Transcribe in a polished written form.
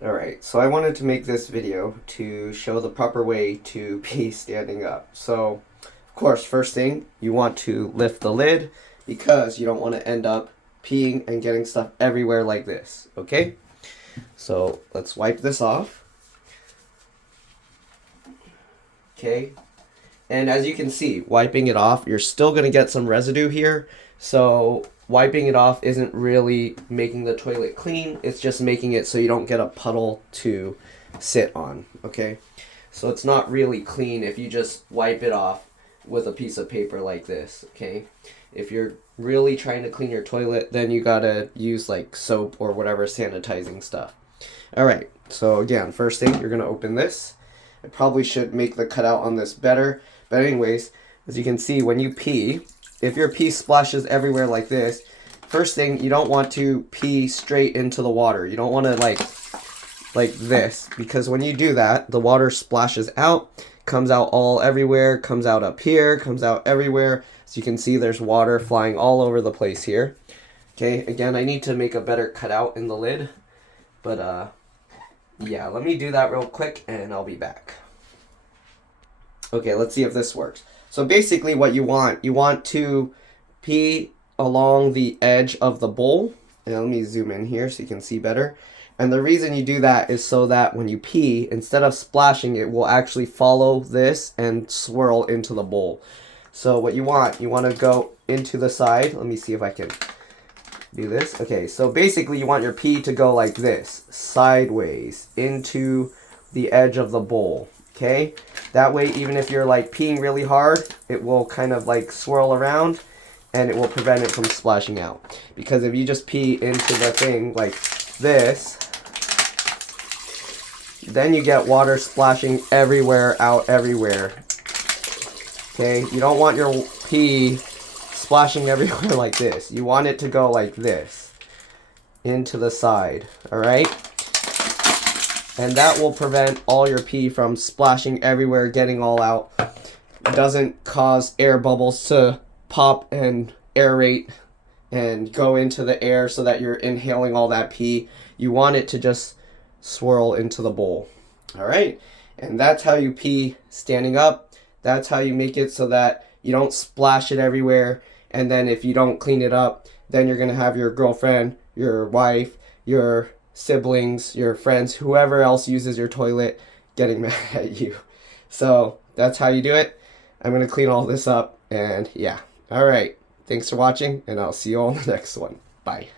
Alright, so I wanted to make this video to show the proper way to pee standing up. So, of course, first thing, you want to lift the lid because you don't want to end up peeing and getting stuff everywhere like this, okay? So, let's wipe this off. Okay, and as you can see, wiping it off, you're still going to get some residue here. So wiping it off isn't really making the toilet clean. It's just making it so you don't get a puddle to sit on, okay? So it's not really clean if you just wipe it off with a piece of paper like this, okay? If you're really trying to clean your toilet, then you gotta use like soap or whatever sanitizing stuff. All right, so again, first thing, you're gonna open this. I probably should make the cutout on this better. But anyways, as you can see, when you pee, if your pee splashes everywhere like this, first thing, you don't want to pee straight into the water. You don't want to like this, because when you do that, the water splashes out, comes out all everywhere, comes out up here, comes out everywhere. As you can see, there's water flying all over the place here. Okay, again, I need to make a better cutout in the lid, but yeah, let me do that real quick and I'll be back. Okay, let's see if this works. So basically what you want to pee along the edge of the bowl. And let me zoom in here so you can see better. And the reason you do that is so that when you pee, instead of splashing, it will actually follow this and swirl into the bowl. So what you want to go into the side. Let me see if I can do this. Okay, so basically you want your pee to go like this, sideways into the edge of the bowl. Okay, that way even if you're like peeing really hard, it will kind of like swirl around and it will prevent it from splashing out. Because if you just pee into the thing like this, then you get water splashing everywhere, out everywhere. Okay, you don't want your pee splashing everywhere like this. You want it to go like this, into the side, all right? And that will prevent all your pee from splashing everywhere, getting all out. It doesn't cause air bubbles to pop and aerate and go into the air so that you're inhaling all that pee. You want it to just swirl into the bowl, all right? And that's how you pee standing up. That's how you make it so that you don't splash it everywhere. And then if you don't clean it up, then you're going to have your girlfriend, your wife, your siblings, your friends, whoever else uses your toilet getting mad at you. So that's how you do it. I'm going to clean all this up and yeah. All right. Thanks for watching and I'll see you all in the next one. Bye.